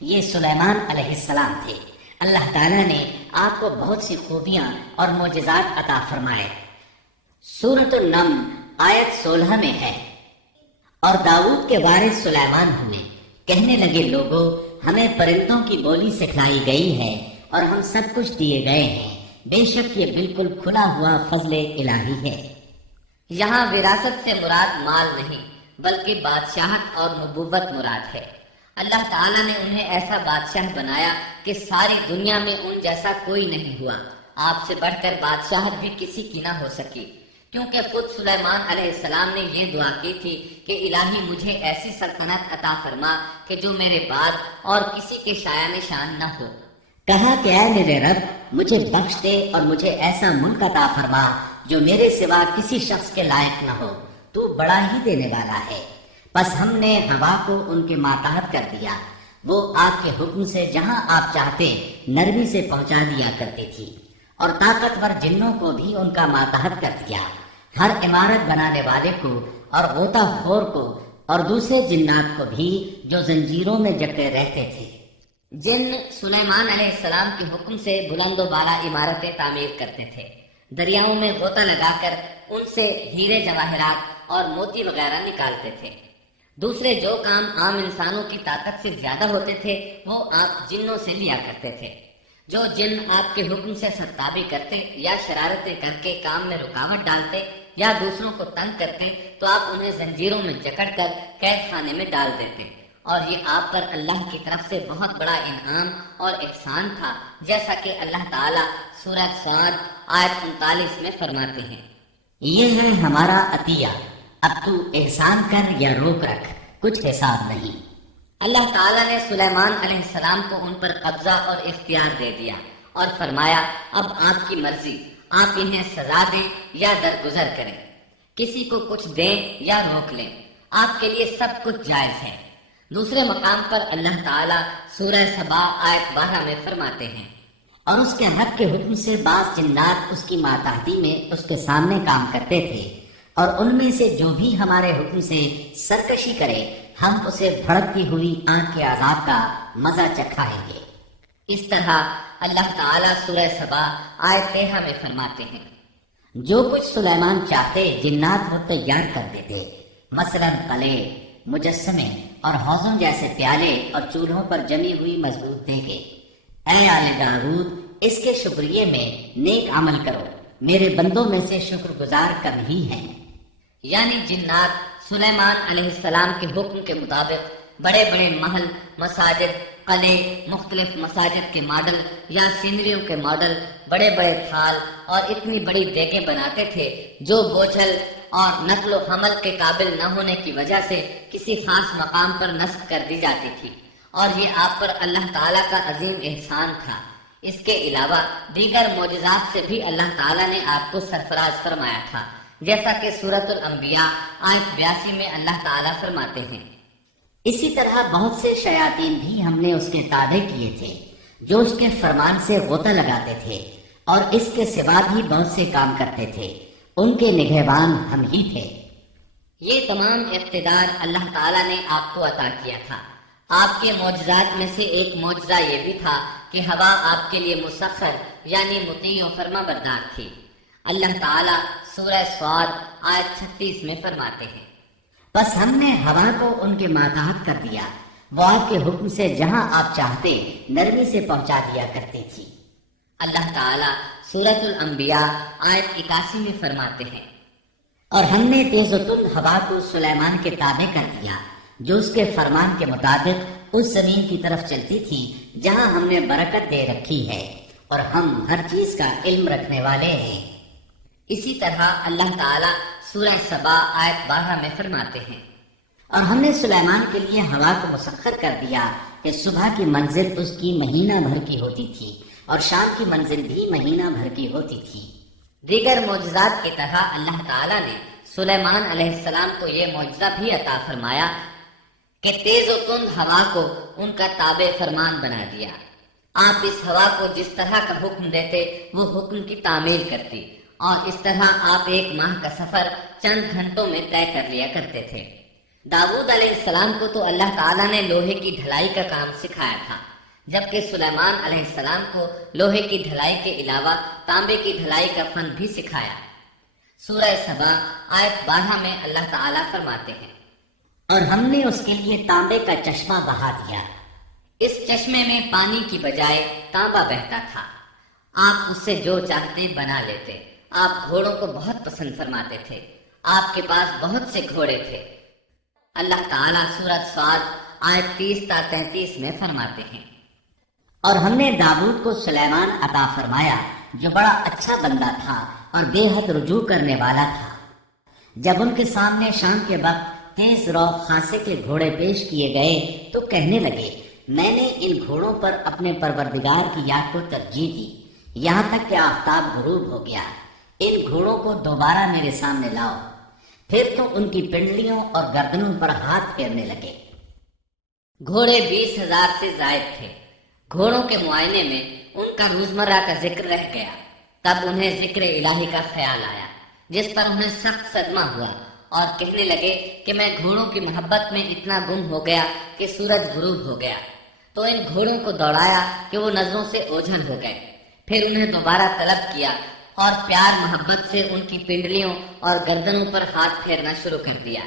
یہ سلیمان علیہ السلام تھے۔ اللہ تعالیٰ نے آپ کو بہت سی خوبیاں اور معجزات عطا فرمائے۔ سورۃ النمل آیت 16 میں ہے، اور داؤد کے وارث سلیمان ہوئے، کہنے لگے لوگوں ہمیں پرندوں کی بولی سکھلائی گئی ہے اور ہم سب کچھ دیے گئے ہیں، بے شک یہ بالکل کھلا ہوا فضل الہی ہے۔ یہاں وراثت سے مراد مال نہیں بلکہ بادشاہت اور نبوت مراد ہے۔ اللہ تعالیٰ نے انہیں ایسا بادشاہ بنایا کہ ساری دنیا میں ان جیسا کوئی نہیں ہوا، آپ سے بڑھ کر بادشاہت بھی کسی کی نہ ہو سکی، کیونکہ خود سلیمان علیہ السلام نے یہ دعا کی تھی کہ الہی مجھے ایسی سلطنت عطا فرما کہ جو میرے بعد اور کسی کے شایان شان نہ ہو۔ کہا کہ اے میرے رب مجھے بخش دے اور مجھے ایسا ملک عطا فرما جو میرے سوا کسی شخص کے لائق نہ ہو، تو بڑا ہی دینے والا ہے۔ بس ہم نے ہوا کو ان کے ماتحت کر دیا، وہ آپ کے حکم سے جہاں آپ چاہتے نرمی سے پہنچا دیا کرتی تھی، اور طاقتور جنوں کو بھی ان کا ماتحت کر دیا، ہر عمارت بنانے والے کو اور غوطہ خور کو اور دوسرے جنات کو بھی جو زنجیروں میں جکڑے رہتے تھے۔ جن سلیمان علیہ السلام کے حکم سے بلند و بالا عمارتیں تعمیر کرتے تھے، دریاؤں میں غوطہ لگا کر ان سے ہیرے جواہرات اور موتی وغیرہ نکالتے تھے۔ دوسرے جو کام عام انسانوں کی طاقت سے زیادہ ہوتے تھے وہ آپ جنوں سے لیا کرتے تھے۔ جو جن آپ کے حکم سے سرتابی کرتے یا شرارتیں کر کے کام میں رکاوٹ ڈالتے یا دوسروں کو تنگ کرتے تو آپ انہیں زنجیروں میں جکڑ کر قید خانے میں ڈال دیتے، اور یہ آپ پر اللہ کی طرف سے بہت بڑا انعام اور احسان تھا، جیسا کہ اللہ تعالیٰ سورہ صاد آیت 39 میں فرماتے ہیں، یہ ہے ہمارا عطیہ، اب تو احسان کر یا روک رکھ، کچھ حساب نہیں۔ اللہ تعالیٰ نے سلیمان علیہ السلام کو ان پر قبضہ اور اختیار دے دیا اور فرمایا اب آپ کی مرضی، آپ انہیں سزا دیں یا درگزر کریں، کسی کو کچھ دیں یا روک لیں، آپ کے لیے سب کچھ جائز ہے۔ دوسرے مقام پر اللہ تعالیٰ سورہ سبا آیت 12 میں فرماتے ہیں، اور اس کے حق کے حکم سے بعض جنات اس کی ماتحتی میں اس کے سامنے کام کرتے تھے، اور ان میں سے جو بھی ہمارے حکم سے سرکشی کرے ہم اسے بھڑکتی ہوئی آگ کے عذاب کا مزہ چکھائیں گے۔ اس طرح اللہ تعالیٰ سورہ سبا آیت 13 میں فرماتے ہیں، جو کچھ سلیمان چاہتے جنات وہ تیار کر دیتے، مثلا قلعے، مجسمے اور حوضوں جیسے پیالے اور چولہوں پر جمی ہوئی مضبوط دیگیں۔ اے آل داؤد اس کے شکریے میں نیک عمل کرو، میرے بندوں میں سے شکر گزار کم ہی ہیں۔ یعنی جنات سلیمان علیہ السلام کے حکم کے مطابق بڑے بڑے محل، مساجد، قلعے، مختلف مساجد کے ماڈل یا سینریوں کے ماڈل، بڑے بڑے تھال اور اتنی بڑی دیگیں بناتے تھے جو بوجھل اور نقل و حمل کے قابل نہ ہونے کی وجہ سے کسی خاص مقام پر نصب کر دی جاتی تھی، اور یہ آپ پر اللہ تعالیٰ کا عظیم احسان تھا۔ اس کے علاوہ دیگر معجزات سے بھی اللہ تعالیٰ نے آپ کو سرفراز فرمایا تھا، جیسا کہ سورۃ الانبیاء آیت 82 میں اللہ تعالیٰ فرماتے ہیں، اسی طرح بہت سے شیاطین بھی ہم نے اس کے تابع کیے تھے جو اس کے فرمان سے غوطہ لگاتے تھے، اور اس کے سوا بھی بہت سے کام کرتے تھے، ان کے نگہبان ہم ہی تھے۔ یہ تمام اقتدار اللہ تعالیٰ نے آپ کو عطا کیا تھا۔ آپ کے معجزات میں سے ایک معجزہ یہ بھی تھا کہ ہوا آپ کے لیے مسخر یعنی مطیع و فرما بردار تھی۔ اللہ تعالیٰ سورہ صاد آیت 36 میں فرماتے ہیں، بس ہم نے ہوا کو ان کے ماتحت کر دیا، وہ آپ کے حکم سے جہاں آپ چاہتے نرمی سے پہنچا دیا کرتی تھی۔ اللہ تعالیٰ سورۃ الانبیاء آیت 81 میں فرماتے ہیں، اور ہم نے تیز و تند ہوا کو سلیمان کے تابع کر دیا جو اس کے فرمان کے مطابق اس زمین کی طرف چلتی تھی جہاں ہم نے برکت دے رکھی ہے، اور ہم ہر چیز کا علم رکھنے والے ہیں۔ اسی طرح اللہ تعالیٰ سورہ سبا آیت 12 میں فرماتے ہیں، اور ہم نے سلیمان کے لیے ہوا کو مسخر کر دیا کہ صبح کی منزل اس کی مہینہ بھر کی ہوتی تھی اور شام کی منزل بھی مہینہ بھر کی ہوتی تھی۔ دیگر معجزات کی طرح اللہ تعالیٰ نے سلیمان علیہ السلام کو یہ معجزہ بھی عطا فرمایا کہ تیز و تند ہوا کو ان کا تابع فرمان بنا دیا۔ آپ اس ہوا کو جس طرح کا حکم دیتے وہ حکم کی تعمیل کرتی، اور اس طرح آپ ایک ماہ کا سفر چند گھنٹوں میں طے کر لیا کرتے تھے۔ داؤد علیہ السلام کو تو اللہ تعالیٰ نے لوہے کی ڈھلائی کا کام سکھایا تھا، جبکہ سلیمان علیہ السلام کو لوہے کی ڈھلائی کے علاوہ تانبے کی ڈھلائی کا فن بھی سکھایا۔ سورہ سبا آیت 12 میں اللہ تعالیٰ فرماتے ہیں، اور ہم نے اس کے لیے تانبے کا چشمہ بہا دیا، اس چشمے میں پانی کی بجائے تانبا بہتا تھا، آپ اس سے جو چاہتے بنا لیتے۔ آپ گھوڑوں کو بہت پسند فرماتے تھے، آپ کے پاس بہت سے گھوڑے تھے۔ اللہ تعالیٰ سورۃ صاد آیت 30 تا 33 میں فرماتے ہیں، اور ہم نے داؤد کو سلیمان عطا فرمایا جو بڑا اچھا بندہ تھا اور بے حد رجوع کرنے والا تھا۔ جب ان کے سامنے شام کے وقت تیز رو خاصے کے گھوڑے پیش کیے گئے تو کہنے لگے، میں نے ان گھوڑوں پر اپنے پروردگار کی یاد کو ترجیح دی، یہاں تک کہ آفتاب غروب ہو گیا۔ ان گھوڑوں کو دوبارہ میرے سامنے لاؤ۔ پھر تو ان کی پنڈلیوں اور گردنوں پر ہاتھ پھیرنے لگے۔ گھوڑے 20,000 سے زائد تھے۔ گھوڑوں کے معائنے میں ان کا روزمرہ کا ذکر رہ گیا۔ تب انہیں ذکر الہی کا خیال آیا، جس پر انہیں سخت صدمہ ہوا اور کہنے لگے کہ میں گھوڑوں کی محبت میں اتنا گم ہو گیا کہ سورج غروب ہو گیا۔ تو ان گھوڑوں کو دوڑایا کہ وہ نظروں سے اوجھل ہو گئے۔ پھر انہیں دوبارہ طلب کیا اور پیار محبت سے ان کی پنڈلیوں اور گردنوں پر ہاتھ پھیرنا شروع کر دیا۔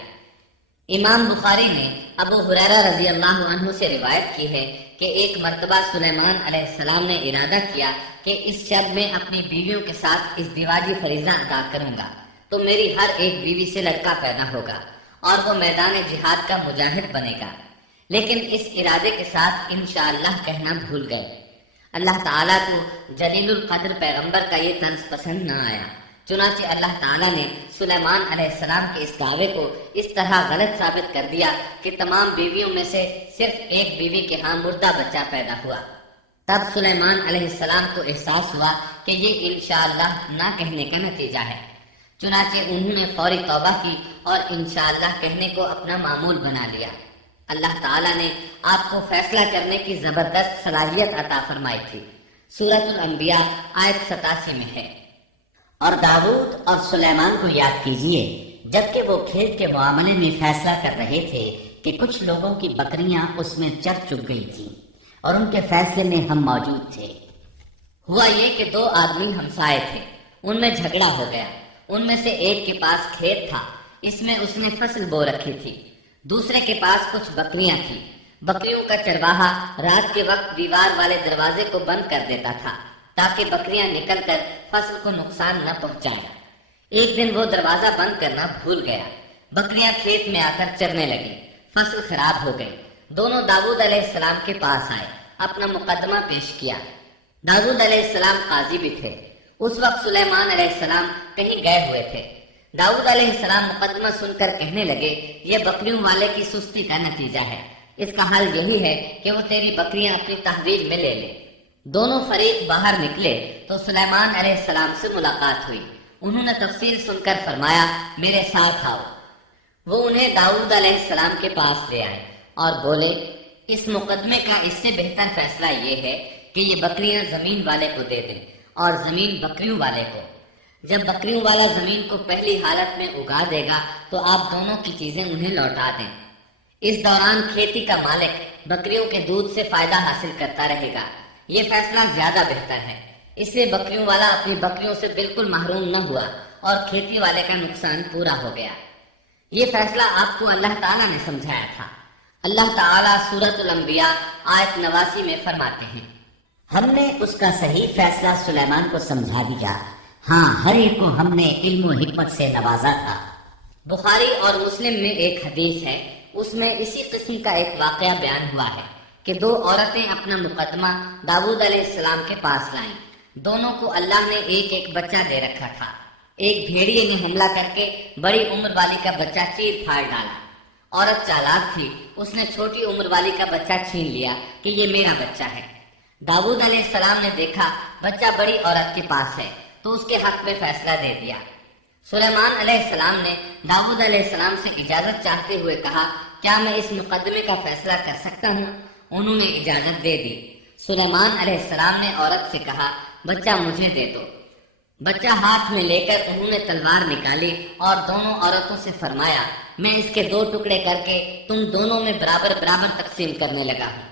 امام بخاری نے ابو ہریرہ رضی اللہ عنہ سے روایت کی ہے کہ ایک مرتبہ سلیمان علیہ السلام نے ارادہ کیا کہ اس شب میں اپنی بیویوں کے ساتھ اس دیواجی فریضہ ادا کروں گا تو میری ہر ایک بیوی سے لڑکا پیدا ہوگا اور وہ میدان جہاد کا مجاہد بنے گا، لیکن اس ارادے کے ساتھ انشاءاللہ کہنا بھول گئے۔ اللہ تعالیٰ کو جلیل القدر پیغمبر کا یہ طرز پسند نہ آیا، چنانچہ اللہ تعالیٰ نے سلیمان علیہ السلام کے اس دعوے کو اس طرح غلط ثابت کر دیا کہ تمام بیویوں میں سے صرف ایک بیوی کے ہاں مردہ بچہ پیدا ہوا۔ تب سلیمان علیہ السلام کو احساس ہوا کہ یہ انشاءاللہ نہ کہنے کا نتیجہ ہے، چنانچہ انہوں نے فوری توبہ کی اور انشاءاللہ کہنے کو اپنا معمول بنا لیا۔ اللہ تعالیٰ نے آپ کو فیصلہ کرنے کی زبردست صلاحیت عطا فرمائی تھی۔ سورۃ الانبیاء آیت 87 میں ہے، اور داؤد اور سلیمان کو یاد کیجئے جبکہ وہ کھیت کے معاملے میں فیصلہ کر رہے تھے کہ کچھ لوگوں کی بکریاں اس میں چر چگ گئی تھیں اور ان کے فیصلے میں ہم موجود تھے۔ ہوا یہ کہ دو آدمی ہمسائے تھے، ان میں جھگڑا ہو گیا۔ ان میں سے ایک کے پاس کھیت تھا، اس میں اس نے فصل بو رکھی تھی، دوسرے کے پاس کچھ بکریاں تھیں۔ بکریوں کا چرواہا رات کے وقت دیوار والے دروازے کو بند کر دیتا تھا تاکہ بکریاں نکل کر فصل کو نقصان نہ پہنچائیں۔ ایک دن وہ دروازہ بند کرنا بھول گیا، بکریاں کھیت میں آ کر چرنے لگیں، فصل خراب ہو گئی۔ دونوں داؤد علیہ السلام کے پاس آئے، اپنا مقدمہ پیش کیا۔ داؤد علیہ السلام قاضی بھی تھے۔ اس وقت سلیمان علیہ السلام کہیں گئے ہوئے تھے۔ داؤد علیہ السلام مقدمہ سن کر کہنے لگے، یہ بکریوں والے کی سستی کا نتیجہ ہے، اس کا حل یہی ہے کہ وہ تیری بکریاں اپنی تحویل میں لے لے۔ دونوں فریق باہر نکلے تو سلیمان علیہ السلام سے ملاقات ہوئی۔ انہوں نے تفصیل سن کر فرمایا، میرے ساتھ آؤ۔ وہ انہیں داؤد علیہ السلام کے پاس لے آئے اور بولے، اس مقدمے کا اس سے بہتر فیصلہ یہ ہے کہ یہ بکریاں زمین والے کو دے دیں اور زمین بکریوں والے کو۔ جب بکریوں والا زمین کو پہلی حالت میں اگا دے گا تو آپ دونوں کی چیزیں انہیں لوٹا دیں۔ اس دوران کھیتی کا مالک بکریوں کے دودھ سے فائدہ حاصل کرتا رہے گا۔ یہ فیصلہ زیادہ بہتر ہے۔ اس لیے بکریوں والا اپنی بکریوں سے بالکل محروم نہ ہوا اور کھیتی والے کا نقصان پورا ہو گیا۔ یہ فیصلہ آپ کو اللہ تعالیٰ نے سمجھایا تھا۔ اللہ تعالیٰ سورۃ الانبیاء آیت 89 میں فرماتے ہیں، ہم نے اس کا صحیح فیصلہ سلیمان کو سمجھا دیا، ہاں ہر ایک کو ہم نے علم و حکمت سے نوازا تھا۔ بخاری اور مسلم میں ایک حدیث ہے، اس میں اسی قسم کا ایک واقعہ بیان ہوا ہے کہ دو عورتیں اپنا مقدمہ داؤد علیہ السلام کے پاس لائیں۔ دونوں کو اللہ نے ایک ایک بچہ دے رکھا تھا۔ ایک بھیڑیے نے حملہ کر کے بڑی عمر والی کا بچہ چیر پھاڑ ڈالا۔ عورت چالاک تھی، اس نے چھوٹی عمر والی کا بچہ چھین لیا کہ یہ میرا بچہ ہے۔ داؤد علیہ السلام نے دیکھا بچہ بڑی عورت کے پاس ہے تو اس کے حق میں فیصلہ دے دیا۔ سلیمان علیہ السلام نے داؤد علیہ السلام سے اجازت چاہتے ہوئے کہا، کیا میں اس مقدمے کا فیصلہ کر سکتا ہوں؟ انہوں نے اجازت دے دی۔ سلیمان علیہ السلام نے عورت سے کہا، بچہ مجھے دے دو۔ بچہ ہاتھ میں لے کر انہوں نے تلوار نکالی اور دونوں عورتوں سے فرمایا میں اس کے 2 ٹکڑے کر کے تم دونوں میں برابر برابر تقسیم کرنے لگا ہوں۔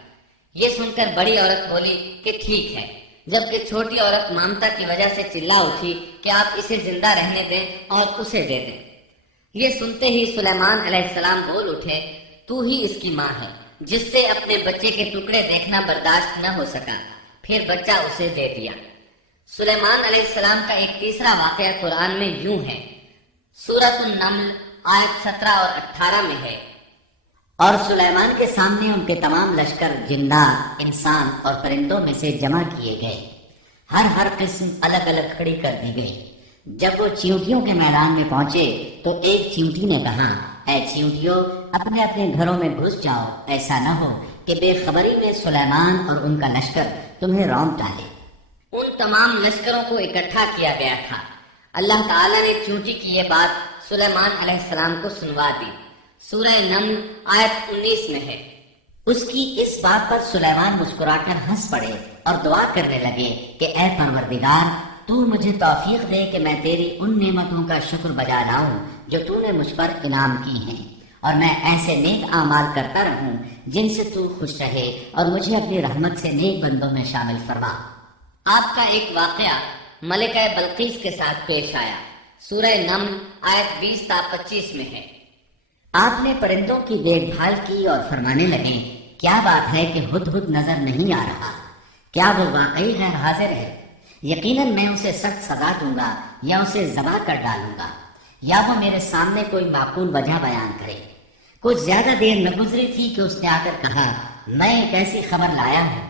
یہ سن کر بڑی عورت بولی کہ ٹھیک ہے، جبکہ چھوٹی عورت ممتا کی وجہ سے چلا اٹھی کہ آپ اسے زندہ رہنے دیں اور اسے دے دیں۔ یہ سنتے ہی سلیمان علیہ السلام بول اٹھے تو ہی اس کی ماں ہے جس سے اپنے بچے کے ٹکڑے دیکھنا برداشت نہ ہو سکا، پھر بچہ اسے دے دیا۔ سلیمان علیہ السلام کا ایک تیسرا واقعہ قرآن میں یوں ہے، سورۃ النمل آیت 17 اور 18 میں ہے، اور سلیمان کے سامنے ان کے تمام لشکر جنات، انسان اور پرندوں میں سے جمع کیے گئے، ہر قسم الگ الگ کھڑی کر دی گئی۔ جب وہ چیونٹیوں کے میدان میں پہنچے تو ایک چیونٹی نے کہا اے چیونٹیوں اپنے اپنے گھروں میں گھس جاؤ، ایسا نہ ہو کہ بے خبری میں سلیمان اور ان کا لشکر تمہیں رونق ڈالے۔ ان تمام لشکروں کو اکٹھا کیا گیا تھا۔ اللہ تعالیٰ نے چیونٹی کی یہ بات سلیمان علیہ السلام کو سنوا دی۔ سورہ نمل آیت 19 میں ہے۔ اس کی اس بات پر سلیمان مسکرا کر ہنس پڑے اور دعا کرنے لگے کہ اے پروردگار تو مجھے توفیق دے کہ میں تیری ان نعمتوں کا شکر بجا لاؤں جو تو نے مجھ پر انعام کی ہیں، اور میں ایسے نیک اعمال کرتا رہوں جن سے تو خوش رہے، اور مجھے اپنی رحمت سے نیک بندوں میں شامل فرما۔ آپ کا ایک واقعہ ملکہ بلقیس کے ساتھ پیش آیا۔ سورہ نمل آیت 20 تا 25 میں ہے۔ آپ نے پرندوں کی دیکھ بھال کی اور فرمانے لگے کیا بات ہے کہ ہدہد نظر نہیں آ رہا، کیا وہ واقعی غیر حاضر ہے؟ یقیناً میں اسے سخت سزا دوں گا یا اسے ذبح کر ڈالوں گا، یا وہ میرے سامنے کوئی معقول وجہ بیان کرے۔ کچھ زیادہ دیر نہ گزری تھی کہ اس نے آ کر کہا میں ایک ایسی خبر لایا ہوں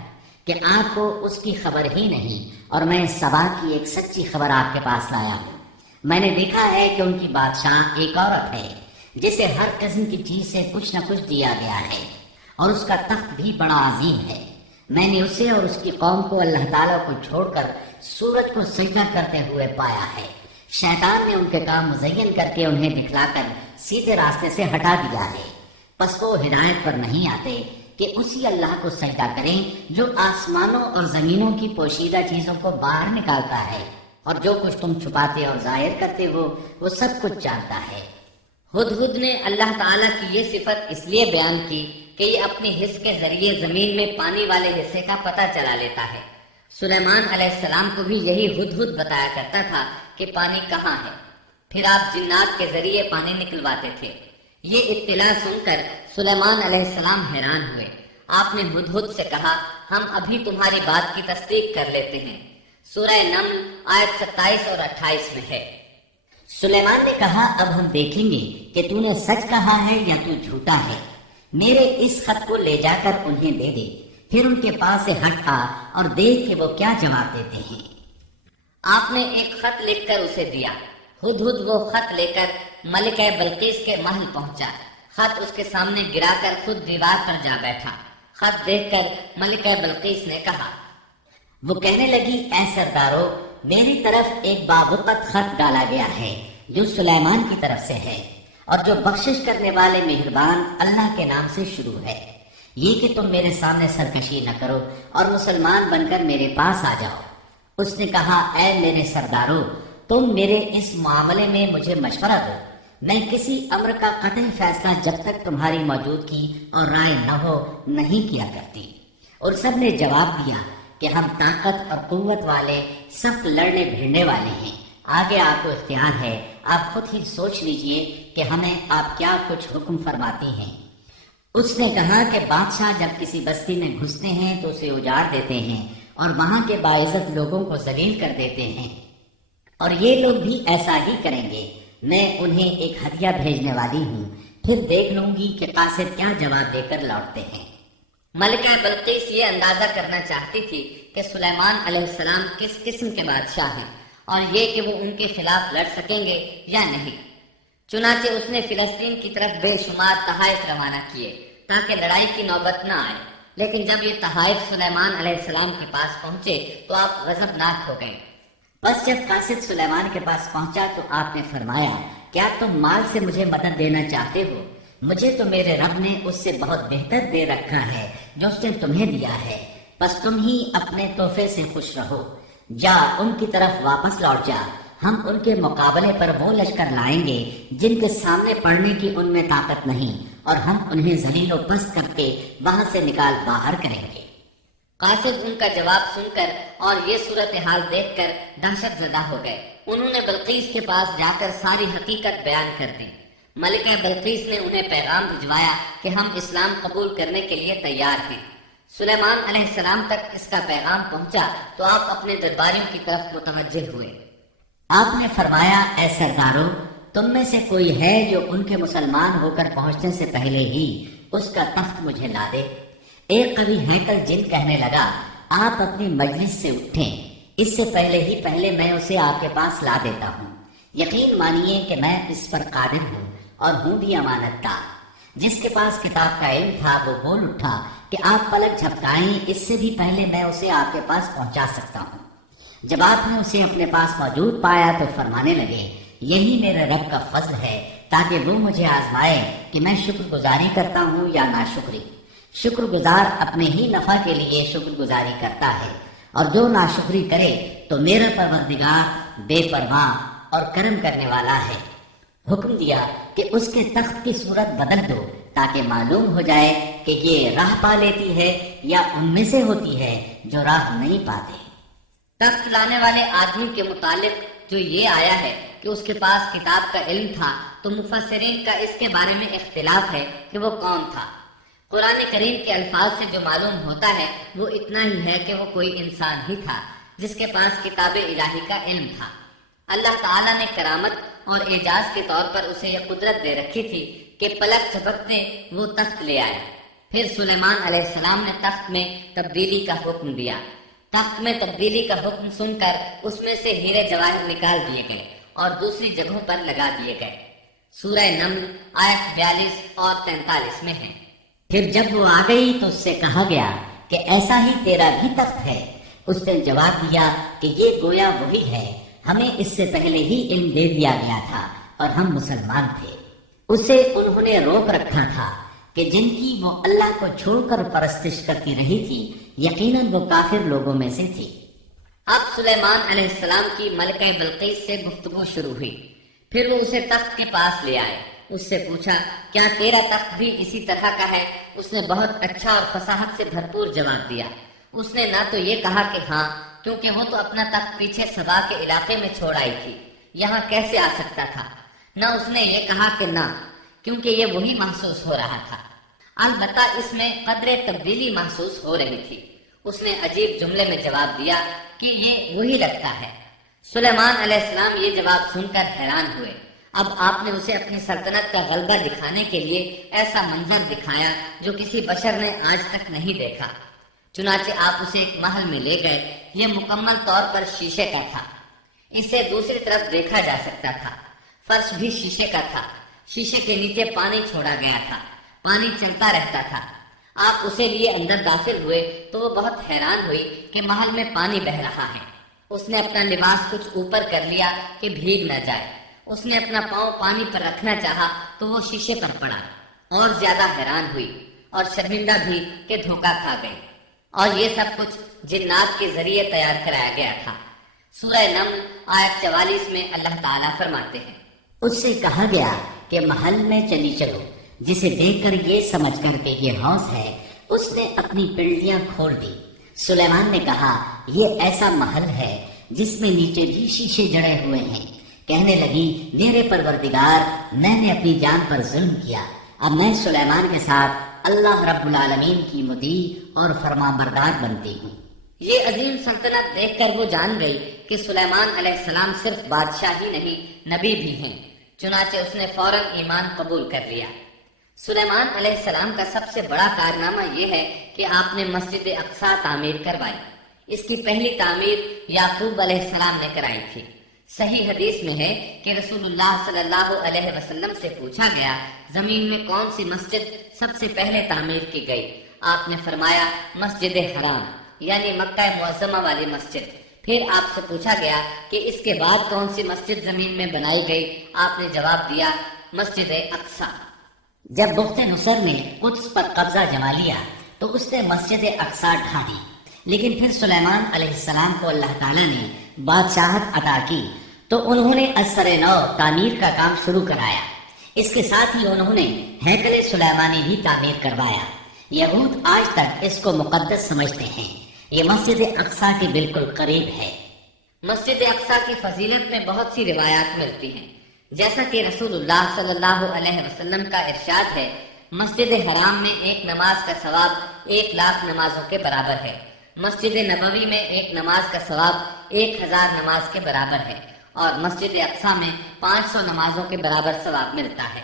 کہ آپ کو اس کی خبر ہی نہیں، اور میں سبا کی ایک سچی خبر آپ کے پاس لایا ہوں۔ میں نے دیکھا ہے کہ ان کی بادشاہ ایک عورت ہے جسے ہر قسم کی چیز سے کچھ نہ کچھ دیا گیا ہے، اور اس کا تخت بھی بڑا عظیم ہے۔ میں نے اسے اور اس کی قوم کو اللہ تعالیٰ کو چھوڑ کر سورج کو سجدہ کرتے ہوئے پایا ہے۔ شیطان نے ان کے کام مزین کر کے انہیں دکھلا کر سیدھے راستے سے ہٹا دیا ہے، پس وہ ہدایت پر نہیں آتے کہ اسی اللہ کو سجدہ کریں جو آسمانوں اور زمینوں کی پوشیدہ چیزوں کو باہر نکالتا ہے، اور جو کچھ تم چھپاتے اور ظاہر کرتے ہو وہ سب کچھ جانتا ہے۔ ہدہد نے اللہ تعالیٰ کی یہ صفت اس لیے بیان کی کہ یہ اپنی حس کے ذریعے زمین میں پانی والے حصے کا پتہ چلا لیتا ہے۔ سلیمان علیہ السلام کو بھی یہی ہدہد بتایا کرتا تھا کہ پانی کہاں ہے، پھر آپ جنات کے ذریعے پانی نکلواتے تھے۔ یہ اطلاع سن کر سلیمان علیہ السلام حیران ہوئے۔ آپ نے ہدہد سے کہا ہم ابھی تمہاری بات کی تصدیق کر لیتے ہیں۔ سورہ نمل آیت 27 اور 28 میں ہے۔ سلیمان نے کہا اب ہم دیکھیں گے کہ تو نے سچ کہا ہے یا تو جھوٹا ہے۔ میرے اس خط کو لے جا کر انہیں دے دے، پھر ان کے پاس سے ہٹ آ اور دیکھ کہ وہ کیا جواب دیتے ہیں۔ آپ نے ایک خط لکھ کر اسے دیا۔ ہدہد وہ خط لے کر ملکہ بلقیس کے محل پہنچا۔ خط اس کے سامنے گرا کر خود دیوار پر جا بیٹھا۔ خط دیکھ کر ملکہ بلقیس نے کہا، وہ کہنے لگی اے سردارو میری طرف ایک بابرکت خط ڈالا گیا ہے جو سلیمان کی طرف سے ہے، اور جو بخشش کرنے والے مہربان اللہ کے نام سے شروع ہے، یہ کہ تم میرے سامنے سرکشی نہ کرو اور مسلمان بن کر میرے پاس آ جاؤ۔ اس نے کہا اے میرے سردارو تم میرے اس معاملے میں مجھے مشورہ دو، میں کسی امر کا قطعی فیصلہ جب تک تمہاری موجودگی اور رائے نہ ہو نہیں کیا کرتی۔ اور سب نے جواب دیا کہ ہم طاقت اور قوت والے، سخت لڑنے بھیڑنے والے ہیں، آگے آپ کو اختیار ہے، آپ خود ہی سوچ لیجئے کہ ہمیں آپ کیا کچھ حکم فرماتی ہیں۔ اس نے کہا کہ بادشاہ جب کسی بستی میں گھستے ہیں تو اسے اجاڑ دیتے ہیں اور وہاں کے باعزت لوگوں کو ذلیل کر دیتے ہیں، اور یہ لوگ بھی ایسا ہی کریں گے۔ میں انہیں ایک ہدیہ بھیجنے والی ہوں، پھر دیکھ لوں گی کہ قاصد کیا جواب دے کر لوٹتے ہیں۔ ملکہ بلقیس یہ اندازہ کرنا چاہتی تھی کہ سلیمان علیہ السلام کس قسم کے بادشاہ ہیں، اور یہ کہ وہ ان کے خلاف لڑ سکیں گے یا نہیں۔ چنانچہ اس نے فلسطین کی طرف بے شمار تحائف روانہ کیے تاکہ لڑائی کی نوبت نہ آئے، لیکن جب یہ تحائف سلیمان علیہ السلام کے پاس پہنچے تو آپ غضبناک ہو گئے۔ بس جب قاصد سلیمان کے پاس پہنچا تو آپ نے فرمایا کیا تم مال سے مجھے مدد دینا چاہتے ہو؟ مجھے تو میرے رب نے اس سے بہت بہتر دے رکھا ہے جو اس نے تمہیں دیا ہے، بس تم ہی اپنے تحفے سے خوش رہو۔ جا ان کی طرف واپس لوٹ جا، ہم ان کے مقابلے پر وہ لشکر لائیں گے جن کے سامنے پڑنے کی ان میں طاقت نہیں، اور ہم انہیں ذلیل و پست کر کے وہاں سے نکال باہر کریں گے۔ قاصد ان کا جواب سن کر اور یہ صورتحال دیکھ کر دہشت زدہ ہو گئے۔ انہوں نے بلقیس کے پاس جا کر ساری حقیقت بیان کر دی۔ ملکہ بلقیس نے انہیں پیغام بھجوایا کہ ہم اسلام قبول کرنے کے لیے تیار ہیں۔ سلیمان علیہ السلام تک اس کا پیغام پہنچا تو آپ اپنے درباریوں کی طرف متوجہ ہوئے۔ آپ نے فرمایا، اے سردارو، تم میں سے کوئی ہے جو ان کے مسلمان ہو کر پہنچنے سے پہلے ہی اس کا تخت مجھے لا دے؟ ایک قوی ہیکل جن کہنے لگا، آپ اپنی مجلس سے اٹھیں، اس سے پہلے میں اسے آپ کے پاس لا دیتا ہوں۔ یقین مانیے کہ میں اس پر قادر ہوں اور ہوں بھی امانت دار۔ جس کے پاس کتاب کا علم تھا وہ بول اٹھا کہ آپ پلک جھپکائیں، اس سے بھی پہلے میں اسے آپ کے پاس پہنچا سکتا ہوں۔ جب آپ نے اسے اپنے پاس موجود پایا تو فرمانے لگے، یہی میرے رب کا فضل ہے تاکہ وہ مجھے آزمائے کہ میں شکر گزاری کرتا ہوں یا ناشکری۔ شکر گزار اپنے ہی نفع کے لیے شکر گزاری کرتا ہے، اور جو ناشکری کرے تو میرا پروردگار بے پرواہ اور کرم کرنے والا ہے۔ حکم دیا کہ اس کے تخت کی صورت بدل دو تاکہ معلوم ہو جائے کہ یہ راہ پا لیتی ہے یا ان میں سے ہوتی ہے جو راہ نہیں پاتے۔ تخت لانے والے آدمی کے متعلق جو یہ آیا ہے کہ اس کے پاس کتاب کا علم تھا، تو مفسرین کا اس کے بارے میں اختلاف ہے کہ وہ کون تھا۔ قرآن کریم کے الفاظ سے جو معلوم ہوتا ہے وہ اتنا ہی ہے کہ وہ کوئی انسان ہی تھا جس کے پاس کتاب الہی کا علم تھا۔ اللہ تعالیٰ نے کرامت اور اعجاز کے طور پر اسے یہ قدرت دے رکھی تھی کہ پلک جھپکتے وہ تخت لے آئے۔ پھر سلیمان علیہ السلام نے تخت میں تبدیلی کا حکم دیا۔ تخت میں تبدیلی کا حکم سن کر اس میں سے ہیرے جواہر نکال دیے گئے اور دوسری جگہوں پر لگا دیے گئے۔ سورہ نمل آیت 42 اور 43 میں ہے۔ پھر جب وہ آ گئی تو اس سے کہا گیا کہ ایسا ہی تیرا بھی تخت ہے۔ اس نے جواب دیا کہ یہ گویا وہی ہے، ہمیں اس سے پہلے ہی علم دے دیا گیا تھا اور ہم مسلمان تھے۔ اسے انہوں نے روک رکھا تھا کہ جن کی وہ اللہ کو چھوڑ کر پرستش کرتی رہی تھی، یقیناً وہ کافر لوگوں میں سے تھی۔ اب سلیمان علیہ السلام کی ملکہ بلقیس سے گفتگو شروع ہوئی۔ پھر وہ اسے تخت کے پاس لے آئے۔ اس سے پوچھا، کیا تیرا تخت بھی اسی طرح کا ہے؟ اس نے بہت اچھا اور فصاحت سے بھرپور جواب دیا۔ اس نے نہ تو یہ کہا کہ ہاں، کیونکہ وہ تو اپنا تخت پیچھے سبا کے علاقے میں چھوڑ آئی تھی، یہاں کیسے آ سکتا تھا، نہ اس نے یہ کہا کہ نہ، کیونکہ یہ وہی محسوس ہو رہا تھا۔ البتہ اس میں قدرے تبدیلی محسوس ہو رہی تھی۔ اس نے عجیب جملے میں جواب دیا کہ یہ وہی لگتا ہے۔ سلیمان علیہ السلام یہ جواب سن کر حیران ہوئے۔ اب آپ نے اسے اپنی سلطنت کا غلبہ دکھانے کے لیے ایسا منظر دکھایا جو کسی بشر نے آج تک نہیں دیکھا۔ چنانچہ آپ اسے ایک محل میں لے گئے۔ یہ مکمل طور پر شیشے کا تھا، اسے دوسری طرف دیکھا جا سکتا تھا۔ فرش بھی شیشے کا تھا، شیشے کے نیچے پانی چھوڑا گیا تھا، پانی چلتا رہتا تھا۔ آپ اسے لیے اندر داخل ہوئے تو وہ بہت حیران ہوئی کہ محل میں پانی بہہ رہا ہے۔ اس نے اپنا لباس کچھ اوپر کر لیا کہ بھیگ نہ جائے۔ اس نے اپنا پاؤں پانی پر رکھنا چاہا تو وہ شیشے پر پڑا، اور زیادہ حیران ہوئی اور شرمندہ بھی کہ دھوکہ کھا گئی۔ اور یہ سب کچھ جنات کے ذریعے تیار کرایا گیا تھا۔ سورہ نمل آیت 44 میں اللہ تعالیٰ فرماتے ہیں، اس سے کہا گیا کہ محل میں چلی چلو، جسے دیکھ کر یہ سمجھ کر کہ یہ حوض ہے، اس نے اپنی پنڈلیاں کھول دی۔ سلیمان نے کہا، یہ ایسا محل ہے جس میں نیچے بھی شیشے جڑے ہوئے ہیں۔ کہنے لگی، میرے پروردگار، میں نے اپنی جان پر ظلم کیا، اب میں سلیمان کے ساتھ اللہ رب العالمین کی مطیع اور فرمانبردار بنتی ہوں۔ یہ عظیم سلطنت دیکھ کر وہ جان گئی کہ سلیمان علیہ السلام صرف بادشاہ ہی نہیں، نبی بھی ہیں۔ چنانچہ اس نے فوراً ایمان قبول کر لیا۔ سلیمان علیہ السلام کا سب سے بڑا کارنامہ یہ ہے کہ آپ نے مسجد اقصی تعمیر کروائی۔ اس کی پہلی تعمیر یعقوب علیہ السلام نے کرائی تھی۔ صحیح حدیث میں ہے کہ رسول اللہ صلی اللہ علیہ وسلم سے پوچھا گیا، زمین میں کون سی مسجد سب سے پہلے تعمیر کی گئی؟ آپ نے فرمایا، مسجد حرام، یعنی مکہ معظمہ والی مسجد۔ پھر آپ سے پوچھا گیا کہ اس کے بعد کون سی مسجد زمین میں بنائی گئی؟ آپ نے جواب دیا، مسجد اقصی۔ جب بخت نصر نے قدس پر قبضہ جما لیا تو اس نے مسجد اقصی ڈھا دی، لیکن پھر سلیمان علیہ السلام کو اللہ تعالیٰ نے بادشاہت عطا کی تو انہوں نے اثر نو تعمیر کا کام شروع کرایا۔ اس کے ساتھ ہی انہوں نے ہیکل سلیمانی بھی تعمیر کروایا۔ یہود آج تک اس کو مقدس سمجھتے ہیں۔ یہ مسجد اقصیٰ کے بالکل قریب ہے۔ مسجد اقصیٰ کی فضیلت میں بہت سی روایات ملتی ہیں، جیسا کہ رسول اللہ صلی اللہ علیہ وسلم کا ارشاد ہے، مسجد حرام میں ایک نماز کا ثواب 1,00,000 نمازوں کے برابر ہے، مسجد نبوی میں ایک نماز کا ثواب 1,000 نماز کے برابر ہے، اور مسجد اقصیٰ میں 500 نمازوں کے برابر ثواب ملتا ہے۔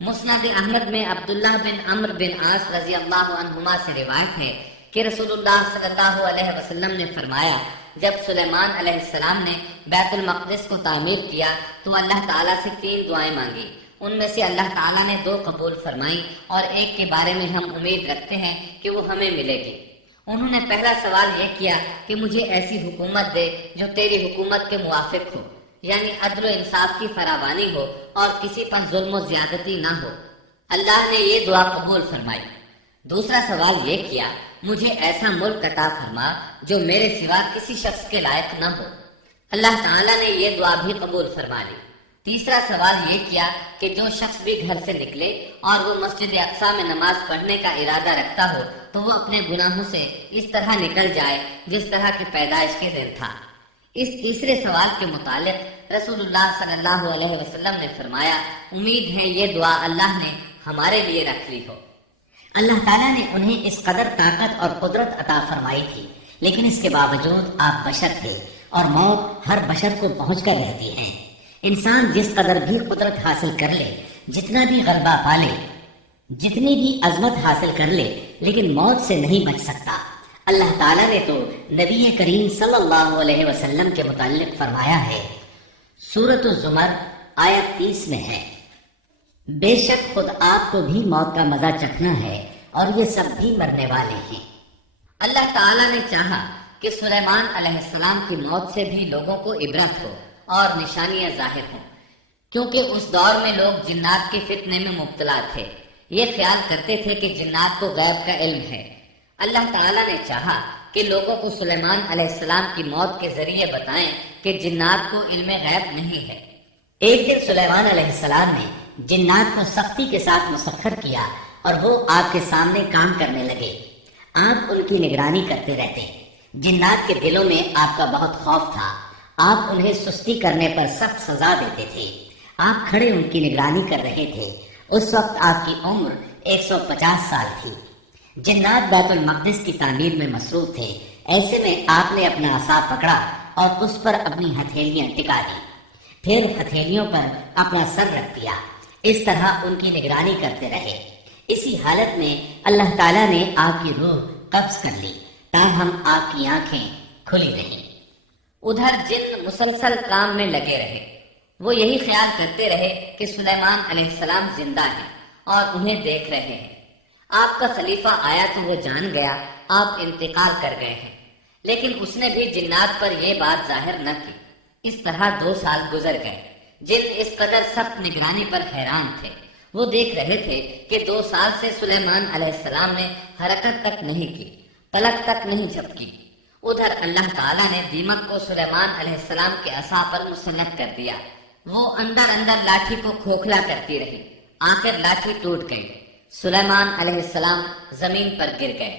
مسند احمد میں عبداللہ بن عمرو بن عاص رضی اللہ عنہما سے روایت ہے کہ رسول اللہ صلی اللہ علیہ وسلم نے فرمایا، جب سلیمان علیہ السلام نے بیت المقدس کو تعمیر کیا تو اللہ تعالیٰ سے 3 دعائیں مانگی، ان میں سے اللہ تعالیٰ نے 2 قبول فرمائیں اور ایک کے بارے میں ہم امید رکھتے ہیں کہ وہ ہمیں ملے گی۔ انہوں نے پہلا سوال یہ کیا کہ مجھے ایسی حکومت دے جو تیری حکومت کے موافق ہو، یعنی عدل و انصاف کی فراوانی ہو اور کسی پر ظلم و زیادتی نہ ہو۔ اللہ نے یہ دعا قبول فرمائی۔ دوسرا سوال یہ کیا، مجھے ایسا ملک عطا فرما جو میرے سوا کسی شخص کے لائق نہ ہو۔ اللہ تعالیٰ نے یہ دعا بھی قبول فرما لی۔ تیسرا سوال یہ کیا کہ جو شخص بھی گھر سے نکلے اور وہ مسجد اقصیٰ میں نماز پڑھنے کا ارادہ رکھتا ہو تو وہ اپنے گناہوں سے اس طرح نکل جائے جس طرح کی پیدائش کے دن تھا۔ اس تیسرے سوال کے متعلق رسول اللہ صلی اللہ علیہ وسلم نے فرمایا، امید ہے یہ دعا اللہ نے ہمارے لیے رکھ لی ہو۔ اللہ تعالیٰ نے انہیں اس قدر طاقت اور قدرت عطا فرمائی تھی، لیکن اس کے باوجود آپ بشر تھے اور موت ہر بشر کو پہنچ کر رہتی ہے۔ انسان جس قدر بھی قدرت حاصل کر لے، جتنا بھی غلبہ پالے، جتنی بھی عظمت حاصل کر لے، لیکن موت سے نہیں بچ سکتا۔ اللہ تعالیٰ نے تو نبی کریم صلی اللہ علیہ وسلم کے متعلق فرمایا ہے، سورۃ الزمر آیت 30 میں ہے، بے شک خود آپ کو بھی موت کا مزہ چکھنا ہے اور یہ سب بھی مرنے والے ہیں۔ اللہ تعالیٰ نے چاہا کہ سلیمان علیہ السلام کی موت سے بھی لوگوں کو عبرت ہو اور نشانیاں ظاہر ہوں، کیونکہ اس دور میں لوگ جنات کے فتنے میں مبتلا تھے۔ یہ خیال کرتے تھے کہ جنات کو غیب کا علم ہے۔ اللہ تعالیٰ نے چاہا کہ لوگوں کو سلیمان علیہ السلام کی موت کے ذریعے بتائیں کہ جنات کو علم غیب نہیں ہے۔ ایک دن سلیمان علیہ السلام نے جنات کو سختی کے ساتھ مسخر کیا اور وہ آپ کے سامنے کام کرنے لگے۔ آپ ان کی نگرانی کرتے رہتے۔ جنات کے دلوں میں آپ کا بہت خوف تھا۔ آپ انہیں سستی کرنے پر سخت سزا دیتے تھے۔ آپ کھڑے ان کی نگرانی کر رہے تھے۔ اس وقت آپ کی عمر 150 سال تھی۔ جنات بیت المقدس کی تعمیر میں مصروف تھے۔ ایسے میں آپ نے اپنا عصا پکڑا اور اس پر اپنی ہتھیلیاں ٹکا دی، پھر ہتھیلیوں پر اپنا سر رکھ دیا۔ اس طرح ان کی نگرانی کرتے رہے۔ اسی حالت میں اللہ تعالیٰ نے آپ کی روح قبض کر لی، تاہم آپ کی آنکھیں کھلی رہیں۔ ادھر جن مسلسل کام میں لگے رہے۔ وہ یہی خیال کرتے رہے کہ سلیمان علیہ السلام زندہ ہیں اور انہیں دیکھ رہے ہیں۔ آپ کا خلیفہ آیا تو وہ جان گیا آپ انتقال کر گئے ہیں، لیکن اس نے بھی جنات پر یہ بات ظاہر نہ کی۔ اس طرح 2 سال گزر گئے۔ جن اس قدر سخت نگرانی پر حیران تھے۔ وہ دیکھ رہے تھے کہ 2 سال سے سلیمان علیہ السلام نے حرکت تک نہیں کی، پلک تک نہیں جھپکی۔ ادھر اللہ تعالیٰ نے دیمک کو سلیمان علیہ السلام کے عصا پر مسلط کر دیا۔ وہ اندر اندر لاٹھی کو کھوکھلا کرتی رہی۔ آخر لاٹھی ٹوٹ گئی۔ سلیمان علیہ السلام زمین پر گر گئے۔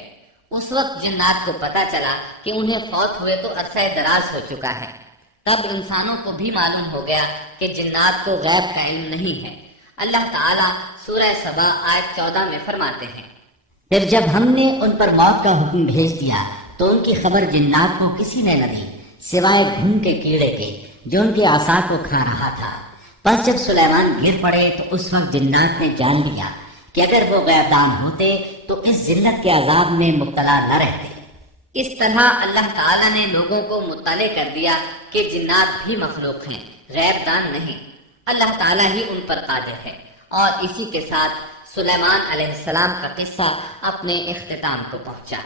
اس وقت جنات کو پتا چلا کہ انہیں فوت ہوئے تو عرصہ دراز ہو چکا ہے۔ تب انسانوں کو بھی معلوم ہو گیا کہ جنات کو غیب کا علم نہیں ہے۔ اللہ تعالیٰ سورہ سبا آیت 14 میں فرماتے ہیں، پھر جب ہم نے ان پر موت کا حکم بھیج دیا تو ان کی خبر جنات کو کسی نے نہ دی سوائے گھن کے کیڑے کے جو ان کے عصا کو کھا رہا تھا۔ پس جب سلیمان گر پڑے تو اس وقت جنات نے جان لیا کہ اگر وہ غیب دان ہوتے تو اس ذلت کے عذاب میں مبتلا نہ رہتے۔ اس طرح اللہ تعالیٰ نے لوگوں کو مطلع کر دیا کہ جنات بھی مخلوق ہیں، غیب دان نہیں۔ اللہ تعالیٰ ہی ان پر قادر ہے۔ اور اسی کے ساتھ سلیمان علیہ السلام کا قصہ اپنے اختتام کو پہنچا۔